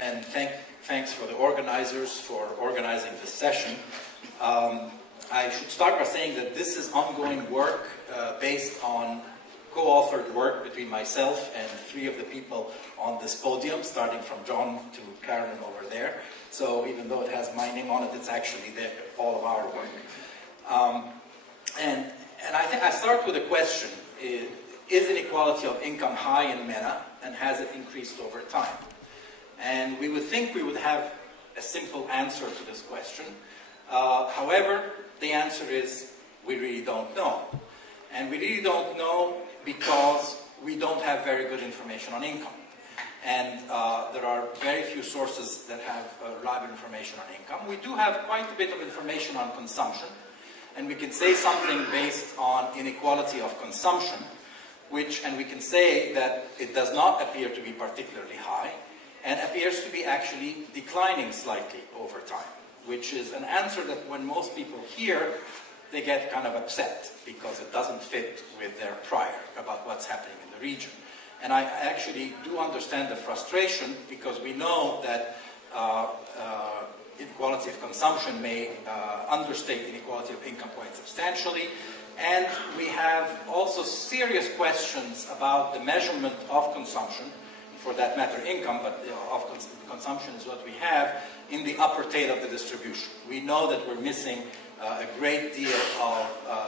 And thanks for the organizers for organizing this session. I should start by saying that this is ongoing work based on co-authored work between myself and three of the people on this podium, starting from John to Carolyn over there. So even though it has my name on it, it's actually all of our work. And I think I start with a question. Is inequality of income high in MENA, and has it increased over time? And we would think we would have a simple answer to this question. However, the answer is we really don't know. And we really don't know because we don't have very good information on income. And there are very few sources that have reliable information on income. We do have quite a bit of information on consumption. And we can say something based on inequality of consumption, and we can say that it does not appear to be particularly high, and appears to be actually declining slightly over time, which is an answer that when most people hear, they get kind of upset because it doesn't fit with their prior about what's happening in the region. And I actually do understand the frustration because we know that inequality of consumption may understate inequality of income quite substantially. And we have also serious questions about the measurement of consumption, for that matter income, but of consumption is what we have in the upper tail of the distribution. We know that we're missing a great deal of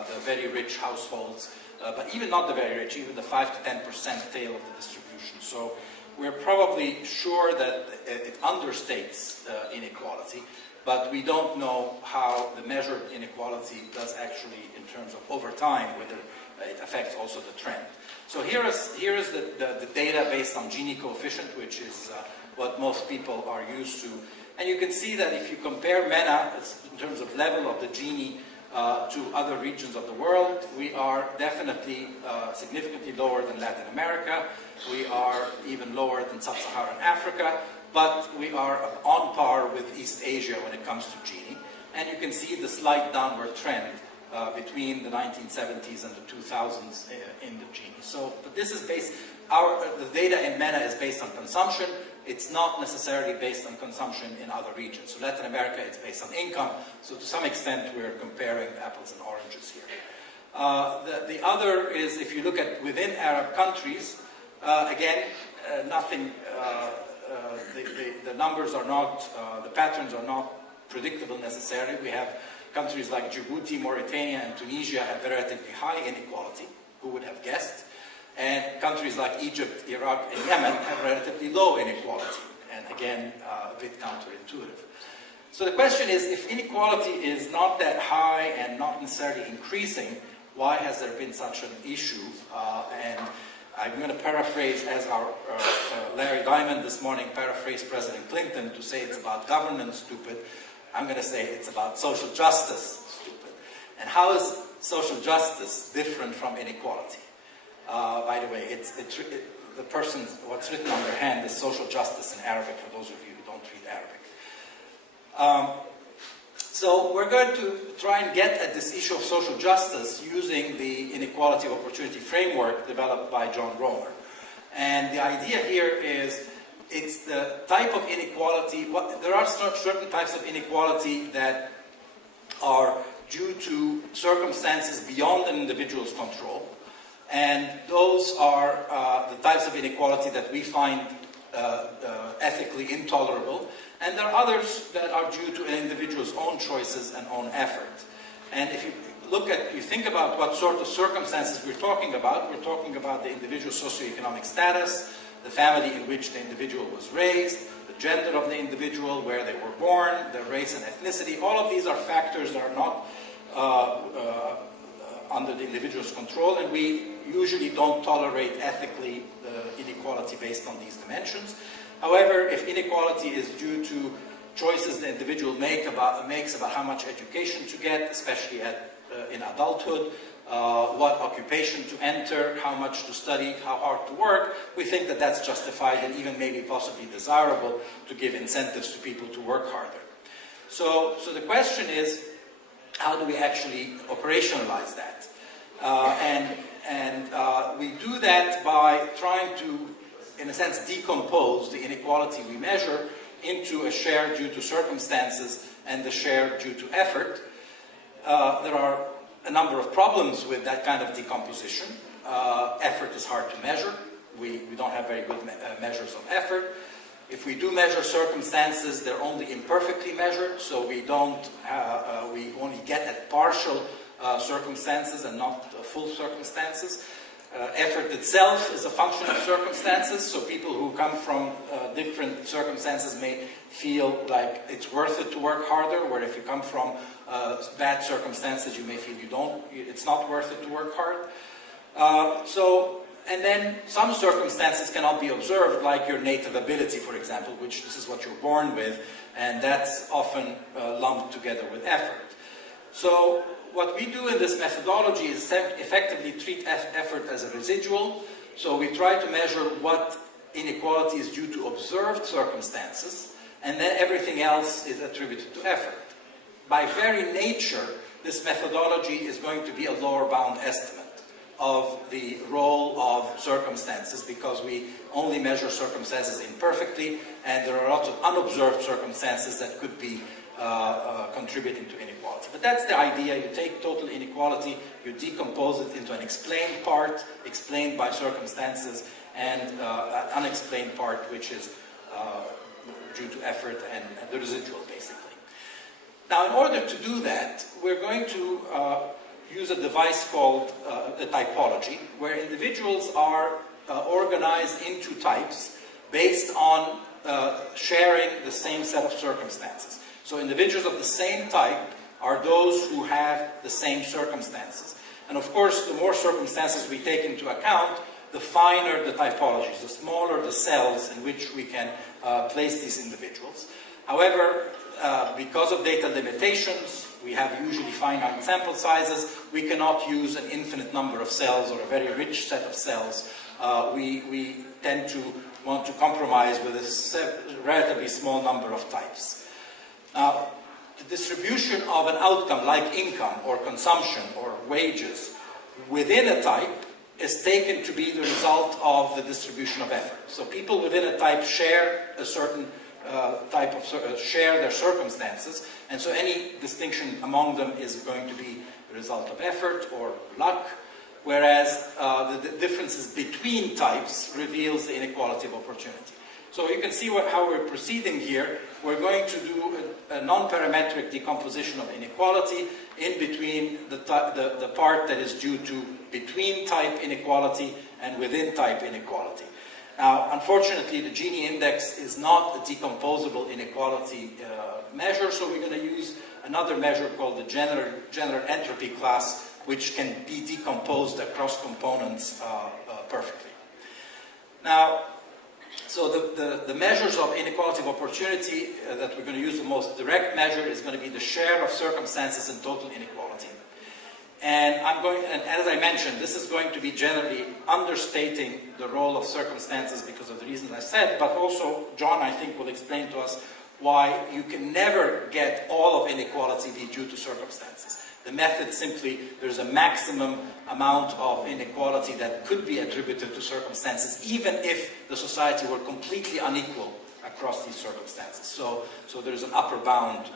the very rich households, but even not the very rich, even the 5 to 10% tail of the distribution. So we're probably sure that it understates inequality, but we don't know how the measured inequality does actually, in terms of over time, whether it affects also the trend. So here is the data based on Gini Coefficient, which is what most people are used to. And you can see that if you compare MENA, in terms of level of the Gini, to other regions of the world, we are definitely significantly lower than Latin America. We are even lower than Sub-Saharan Africa, but we are on par with East Asia when it comes to Gini. And you can see the slight downward trend between the 1970s and the 2000s in the Gini. So, but this is based, the data in MENA is based on consumption. It's not necessarily based on consumption in other regions. So Latin America, it's based on income. So to some extent, we're comparing apples and oranges here. The other is, if you look at within Arab countries, again, nothing, the numbers are not, the patterns are not predictable necessarily. We have countries like Djibouti, Mauritania, and Tunisia have relatively high inequality. Who would have guessed? And countries like Egypt, Iraq, and Yemen have relatively low inequality. And again, a bit counterintuitive. So the question is, if inequality is not that high and not necessarily increasing, why has there been such an issue? And I'm going to paraphrase, as our Larry Diamond this morning paraphrased President Clinton to say it's about governance, stupid. I'm going to say it's about social justice, stupid. And how is social justice different from inequality? By the way, the person, what's written on their hand is social justice in Arabic, for those of you who don't read Arabic. So we're going to try and get at this issue of social justice using the inequality of opportunity framework developed by John Romer. And the idea here is, it's the type of inequality, there are certain types of inequality that are due to circumstances beyond an individual's control. And those are the types of inequality that we find ethically intolerable. And there are others that are due to an individual's own choices and own effort. And if you think about what sort of circumstances we're talking about the individual's socioeconomic status, the family in which the individual was raised, the gender of the individual, where they were born, their race and ethnicity. All of these are factors that are not under the individual's control, and we usually don't tolerate ethically inequality based on these dimensions. However, if inequality is due to choices the individual makes about how much education to get, especially in adulthood, what occupation to enter, how much to study, how hard to work, we think that that's justified and even maybe possibly desirable to give incentives to people to work harder. So the question is, how do we actually operationalize that? We do that by trying to, in a sense, decompose the inequality we measure into a share due to circumstances and the share due to effort, there are a number of problems with that kind of decomposition. Effort is hard to measure. We don't have very good measures of effort. If we do measure circumstances, they're only imperfectly measured, so we only get at partial circumstances and not full circumstances. Effort itself is a function of circumstances, so people who come from different circumstances may feel like it's worth it to work harder, where if you come from bad circumstances, you may feel it's not worth it to work hard. And then some circumstances cannot be observed, like your native ability, for example, which this is what you're born with, and that's often lumped together with effort. So what we do in this methodology is effectively treat effort as a residual. So we try to measure what inequality is due to observed circumstances, and then everything else is attributed to effort. By very nature, this methodology is going to be a lower bound estimate of the role of circumstances, because we only measure circumstances imperfectly, and there are lots of unobserved circumstances that could be contributing to inequality. But that's the idea. You take total inequality, you decompose it into an explained part, explained by circumstances, and an unexplained part, which is due to effort and the residual, basically. Now, in order to do that, we're going to use a device called a typology, where individuals are organized into types based on sharing the same set of circumstances. So individuals of the same type are those who have the same circumstances. And of course, the more circumstances we take into account, the finer the typologies, the smaller the cells in which we can place these individuals. However, because of data limitations, we have usually finite sample sizes. We cannot use an infinite number of cells or a very rich set of cells. We tend to want to compromise with a relatively small number of types. Now, the distribution of an outcome like income or consumption or wages within a type is taken to be the result of the distribution of effort. So people within a type share a certain share their circumstances, and so any distinction among them is going to be the result of effort or luck, whereas the differences between types reveals the inequality of opportunity. So you can see how we're proceeding here. We're going to do a non-parametric decomposition of inequality in between the part that is due to between type inequality and within type inequality. Now, unfortunately, the Gini index is not a decomposable inequality measure, so we're going to use another measure called the general entropy class, which can be decomposed across components perfectly. Now, so the measures of inequality of opportunity that we're going to use, the most direct measure is going to be the share of circumstances in total inequality. And as I mentioned, this is going to be generally understating the role of circumstances because of the reasons I said, but also John, I think, will explain to us why you can never get all of inequality be due to circumstances. The method simply, there's a maximum amount of inequality that could be attributed to circumstances, even if the society were completely unequal across these circumstances. So there's an upper bound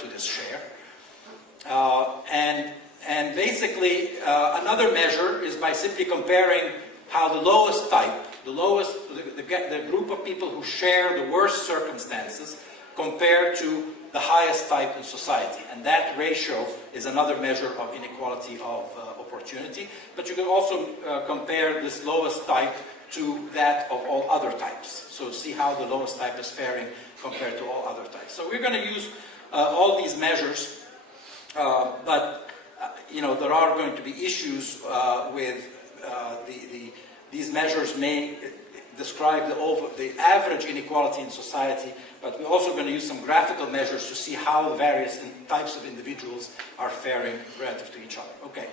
to this share. And basically, another measure is by simply comparing how the lowest type, the group of people who share the worst circumstances compared to the highest type in society. And that ratio is another measure of inequality of opportunity. But you can also compare this lowest type to that of all other types. So see how the lowest type is faring compared to all other types. So we're going to use all these measures, but there are going to be issues with these measures may describe the average inequality in society, but we're also going to use some graphical measures to see how various types of individuals are faring relative to each other. Okay,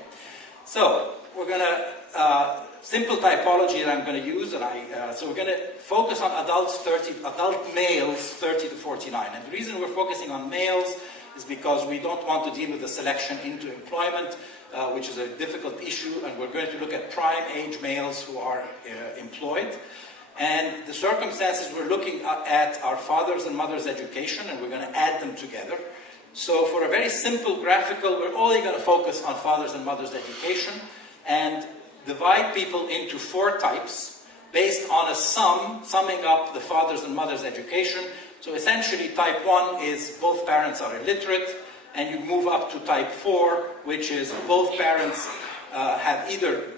so we're going to simple typology that I'm going to use, and so we're going to focus on adult males 30 to 49, and the reason we're focusing on males is because we don't want to deal with the selection into employment, which is a difficult issue, and we're going to look at prime age males who are employed. And the circumstances we're looking at are fathers and mothers' education, and we're going to add them together. So for a very simple graphical, we're only going to focus on fathers and mothers' education and divide people into 4 types based on a summing up the fathers and mothers' education. So essentially type 1 is both parents are illiterate, and you move up to type 4, which is both parents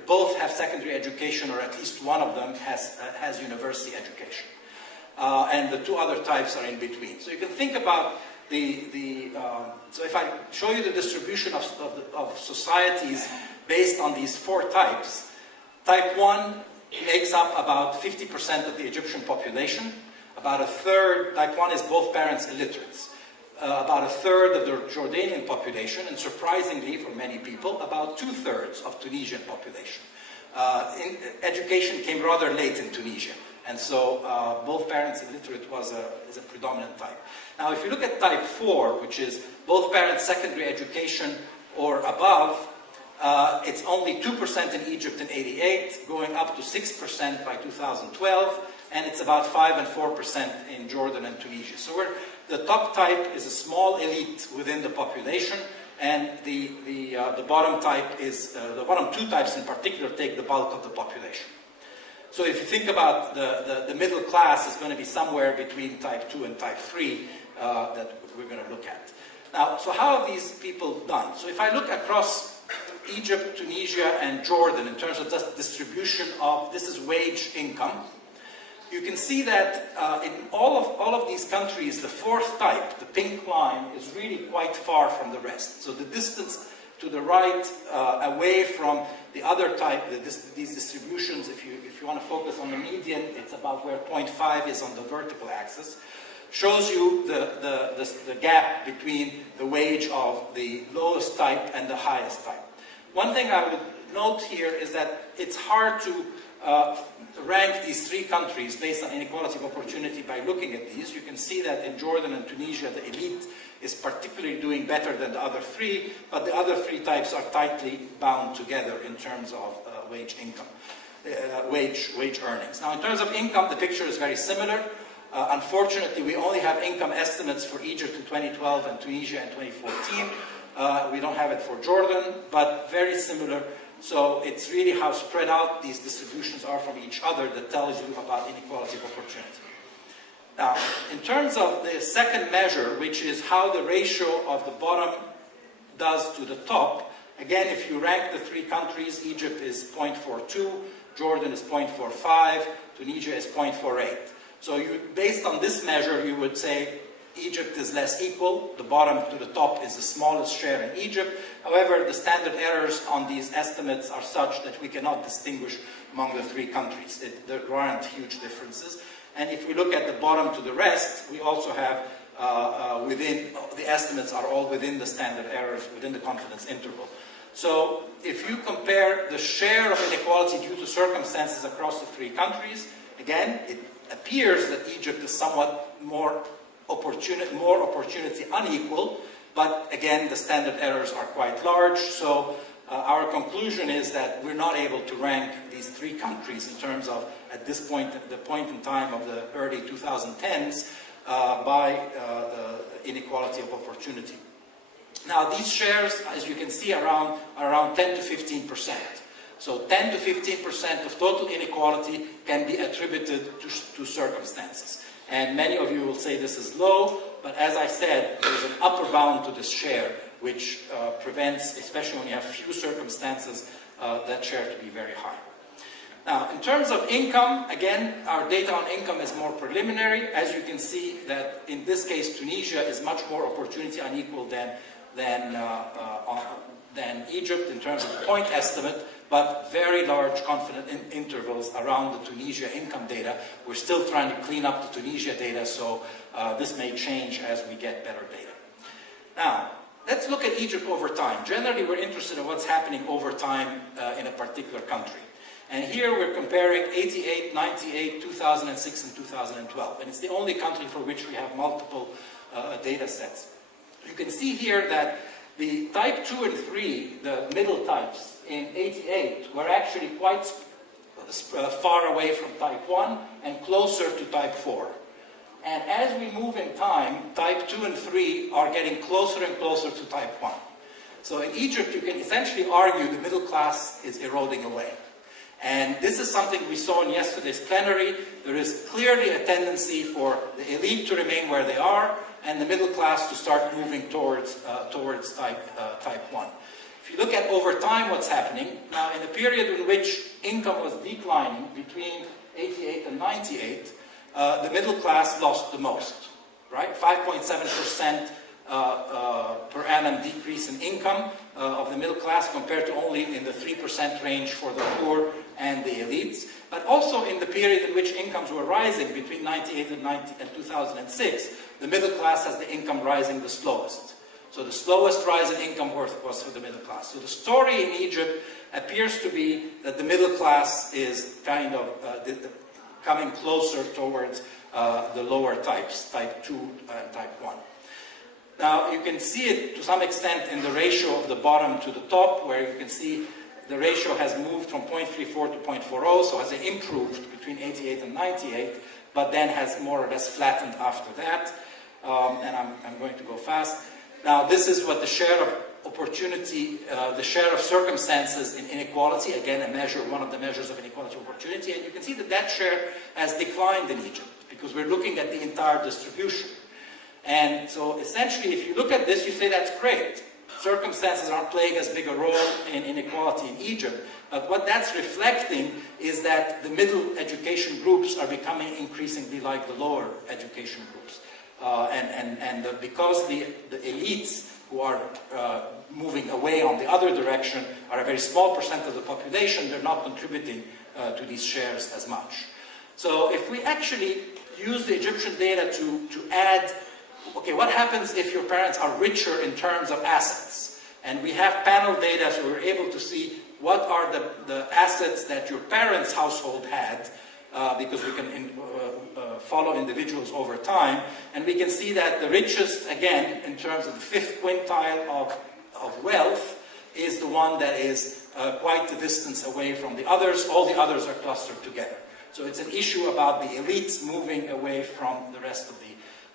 both have secondary education, or at least one of them has university education. And the 2 other types are in between. So you can think about so if I show you the distribution of societies based on these 4 types, type 1 makes up about 50% of the Egyptian population. About a third, type 1 is both parents illiterates. About a third of the Jordanian population, and surprisingly for many people, about 2/3 of Tunisian population. Education came rather late in Tunisia, and so both parents illiterate is a predominant type. Now if you look at type 4, which is both parents secondary education or above, it's only 2% in Egypt in '88, going up to 6% by 2012, and it's about 5 and 4% in Jordan and Tunisia. So the top type is a small elite within the population, and the bottom type is, the bottom 2 types in particular take the bulk of the population. So if you think about the middle class is going to be somewhere between type 2 and type 3 that we're going to look at. Now, so how have these people done? So if I look across Egypt, Tunisia, and Jordan in terms of the distribution of, this is wage income, you can see that in all of these countries, the 4th type, the pink line, is really quite far from the rest. So the distance to the right, away from the other type, these distributions, if you want to focus on the median, it's about where 0.5 is on the vertical axis, shows you the gap between the wage of the lowest type and the highest type. One thing I would note here is that it's hard to rank these 3 countries based on inequality of opportunity by looking at these. You can see that in Jordan and Tunisia, the elite is particularly doing better than the other 3, but the other 3 types are tightly bound together in terms of wage income, wage earnings. Now, in terms of income, the picture is very similar. Unfortunately, we only have income estimates for Egypt in 2012 and Tunisia in 2014. We don't have it for Jordan, but very similar. So it's really how spread out these distributions are from each other that tells you about inequality of opportunity. Now, in terms of the second measure, which is how the ratio of the bottom does to the top, again, if you rank the 3 countries, Egypt is 0.42, Jordan is 0.45, Tunisia is 0.48. So based on this measure, you would say Egypt is less equal. The bottom to the top is the smallest share in Egypt. However, the standard errors on these estimates are such that we cannot distinguish among the 3 countries. There aren't huge differences. And if we look at the bottom to the rest, we also have the estimates are all within the standard errors, within the confidence interval. So if you compare the share of inequality due to circumstances across the 3 countries, again, it appears that Egypt is somewhat more opportunity unequal, but again, the standard errors are quite large. So our conclusion is that we're not able to rank these 3 countries in terms of, at this point, the point in time of the early 2010s, by inequality of opportunity. Now, these shares, as you can see, around 10 to 15%. So 10 to 15% of total inequality can be attributed to circumstances. And many of you will say this is low, but as I said, there's an upper bound to this share, which prevents, especially when you have few circumstances, that share to be very high. Now, in terms of income, again, our data on income is more preliminary. As you can see, that in this case, Tunisia is much more opportunity unequal than Egypt in terms of the point estimate, but very large confident intervals around the Tunisia income data. We're still trying to clean up the Tunisia data, so this may change as we get better data. Now, let's look at Egypt over time. Generally, we're interested in what's happening over time in a particular country. And here we're comparing 88, 98, 2006, and 2012. And it's the only country for which we have multiple data sets. You can see here that the type 2 and 3, the middle types, in 88 were actually quite far away from type 1 and closer to type 4. And as we move in time, type 2 and 3 are getting closer and closer to type 1. So in Egypt, you can essentially argue the middle class is eroding away. And this is something we saw in yesterday's plenary. There is clearly a tendency for the elite to remain where they are and the middle class to start moving towards type 1. If you look at over time what's happening, now in a period in which income was declining between 88 and 98, the middle class lost the most, right? 5.7% per annum decrease in income of the middle class compared to only in the 3% range for the poor and the elites. But also in the period in which incomes were rising between 98 and 2006, the middle class has the income rising the slowest. So the slowest rise in income was for the middle class. So the story in Egypt appears to be that the middle class is kind of coming closer towards the lower types, type 2 and type 1. Now you can see it to some extent in the ratio of the bottom to the top, where you can see the ratio has moved from 0.34 to 0.40, so has improved between 88 and 98, but then has more or less flattened after that. And I'm going to go fast. Now this is what the share of opportunity, the share of circumstances in inequality, again a measure, one of the measures of inequality of opportunity, and you can see that that share has declined in Egypt because we're looking at the entire distribution. And so essentially if you look at this, you say that's great. Circumstances aren't playing as big a role in inequality in Egypt, but what that's reflecting is that the middle education groups are becoming increasingly like the lower education groups. Because the elites who are moving away on the other direction are a very small percent of the population, they're not contributing to these shares as much. So if we actually use the Egyptian data to add, okay, what happens if your parents are richer in terms of assets? And we have panel data, so we're able to see what are the assets that your parents' household had, because we can follow individuals over time, and we can see that the richest, again, in terms of the fifth quintile of wealth, is the one that is quite the distance away from the others. All the others are clustered together. So it's an issue about the elites moving away from the rest of the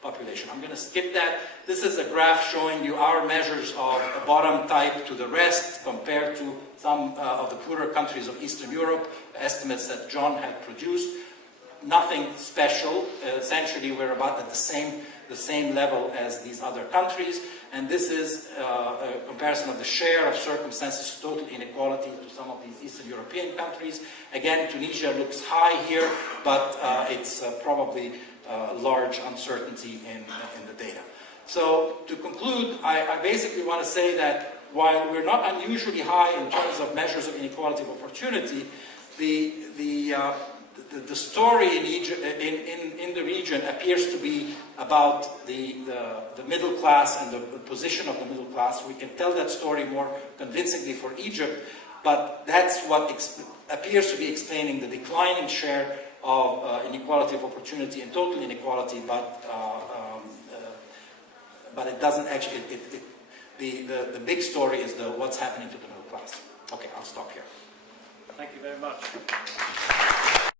population. I'm going to skip that. This is a graph showing you our measures of the bottom type to the rest compared to some of the poorer countries of Eastern Europe, estimates that John had produced. Nothing special. Essentially, we're about at the same level as these other countries. And this is a comparison of the share of circumstances to total inequality to some of these Eastern European countries. Again, Tunisia looks high here, but it's probably large uncertainty in the data. So to conclude, I basically want to say that while we're not unusually high in terms of measures of inequality of opportunity, the story in Egypt, in the region appears to be about the middle class and the position of the middle class. We can tell that story more convincingly for Egypt, but that's what appears to be explaining the declining share of inequality of opportunity and total inequality, but it doesn't actually. The big story is what's happening to the middle class. Okay, I'll stop here. Thank you very much.